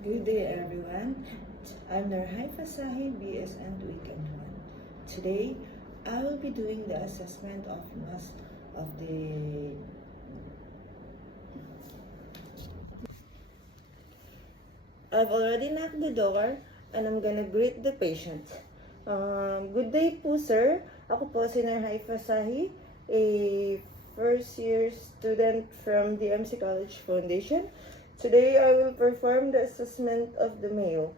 Good day, everyone. I'm Nurhai Fasahi, BSN Weekend 1. Today, I will be doing the assessment of mass of the I've already knocked the door and I'm gonna greet the patient. Good day po, sir. Ako po si Nurhai Fasahi, a first year student from the MC College Foundation. Today, I will perform the assessment of the male.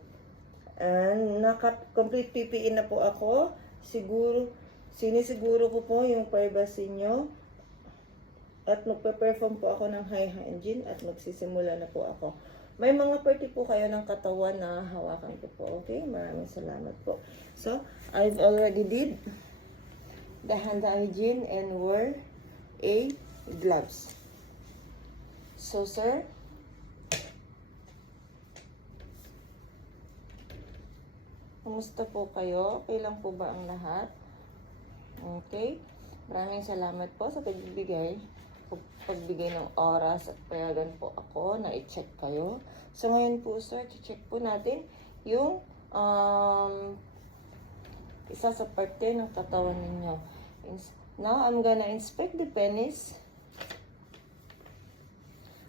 And complete PPE na po ako. Sinisiguro ko po yung privacy nyo. At magpe-perform po ako ng high hygiene at magsisimula na po ako. May mga party po kayo ng katawan na hawakan ko po. Okay? Maraming salamat po. So, I've already did the hand hygiene and wore a gloves. So, sir, kumusta po kayo? Okay lang po ba ang lahat? Okay. Maraming salamat po sa pagbigay ng oras at payagan po ako na i-check kayo. So ngayon po, sir, i-check po natin yung isa sa parte ng katawan ninyo. Now, I'm gonna inspect the penis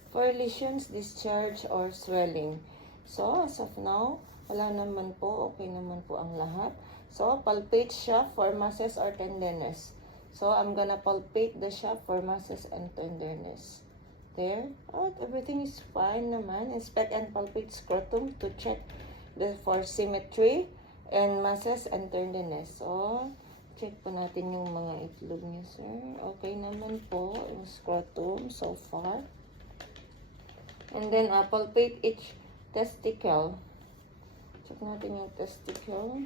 for lesions, discharge, or swelling. So, as of now, wala naman po, okay naman po ang lahat. So, palpate siya for masses or tenderness. So, I'm gonna palpate the shaft for masses and tenderness. There. Oh, everything is fine naman. Inspect and palpate scrotum to check for symmetry and masses and tenderness. So, check po natin yung mga itlog niya, sir. Okay naman po yung scrotum so far. And then, palpate each testicle. Check natin yung testicle.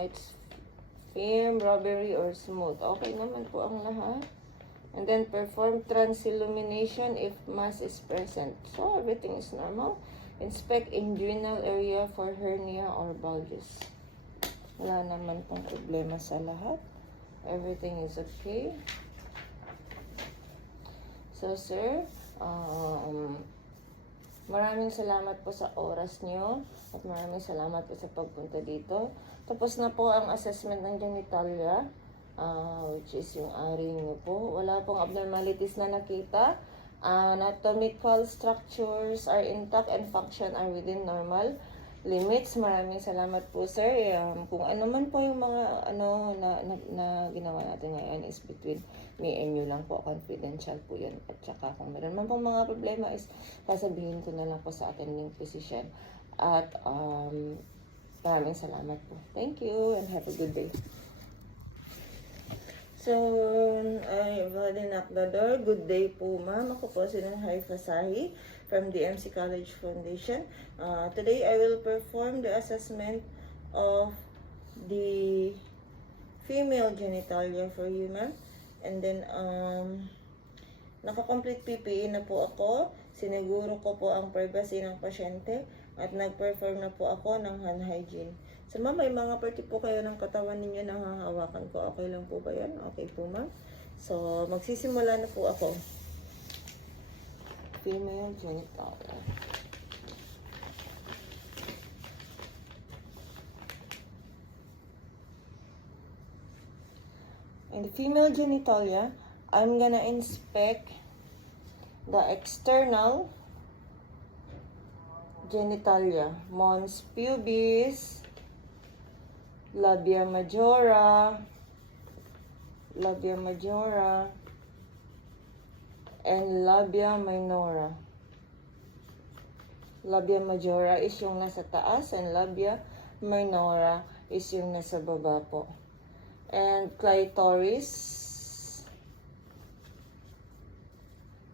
It's firm, rubbery, or smooth. Okay naman po ang lahat. And then, perform transillumination if mass is present. So, everything is normal. Inspect inguinal area for hernia or bulges. Wala naman pong problema sa lahat. Everything is okay. So, sir, maraming salamat po sa oras nyo at maraming salamat po sa pagpunta dito. Tapos na po ang assessment ng genitalia, which is yung ari nyo po. Wala pong abnormalities na nakita. Anatomical structures are intact and function are within normal limits. Maraming salamat po, sir. Kung ano man po yung mga na ginawa natin ngayon is between me and you lang po. Confidential po yun. At saka kung meron man pong mga problema is sasabihin ko na lang po sa attending physician. At maraming salamat po. Thank you and have a good day. So, I've already knocked the door. Good day po, ma'am. Ako po si Nurhai Fasahi from the MC College Foundation. Today, I will perform the assessment of the female genitalia for you, ma'am. And then, naka-complete PPE na po ako. Siniguro ko po ang privacy ng pasyente at nag-perform na po ako ng hand hygiene. So, ma'am, may mga party po kayo ng katawan ninyo na hahawakan ko. Okay lang po ba yan? Okay po, ma'am. So, magsisimula na po ako. Female genitalia. In the female genitalia, I'm gonna inspect the external genitalia, mons pubis, labia majora, and labia minora. Labia majora is yung nasa taas and labia minora is yung nasa baba po. And clitoris,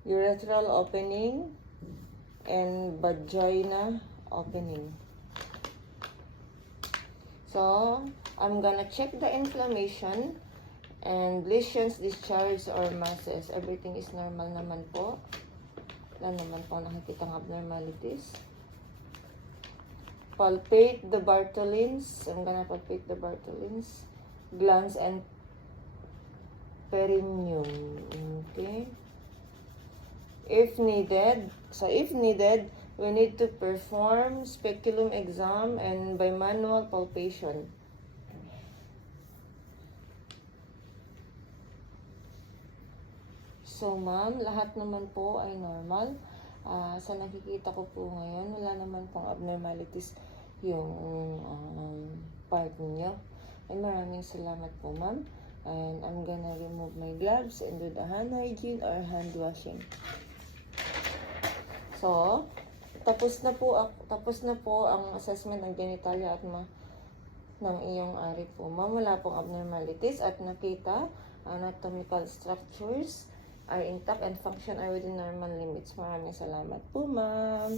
urethral opening, and vagina opening. So, I'm gonna check the inflammation and lesions, discharge, or masses. Everything is normal naman po. Wala naman po nakikitang abnormalities. Palpate the Bartholin's. I'm gonna palpate the Bartholin's glands and perineum. Okay. If needed, we need to perform speculum exam and bimanual palpation. So, ma'am, lahat naman po ay normal. Sa nakikita ko po ngayon, wala naman pong abnormalities yung part ninyo. Ay maraming salamat po, ma'am. And I'm gonna remove my gloves and do the hand hygiene or hand washing. So, tapos na po ang assessment ng genitalia at ng iyong ari po. Ma'am, wala pong abnormalities at nakita anatomical structures are intact and function are within normal limits. Maraming salamat po, ma'am.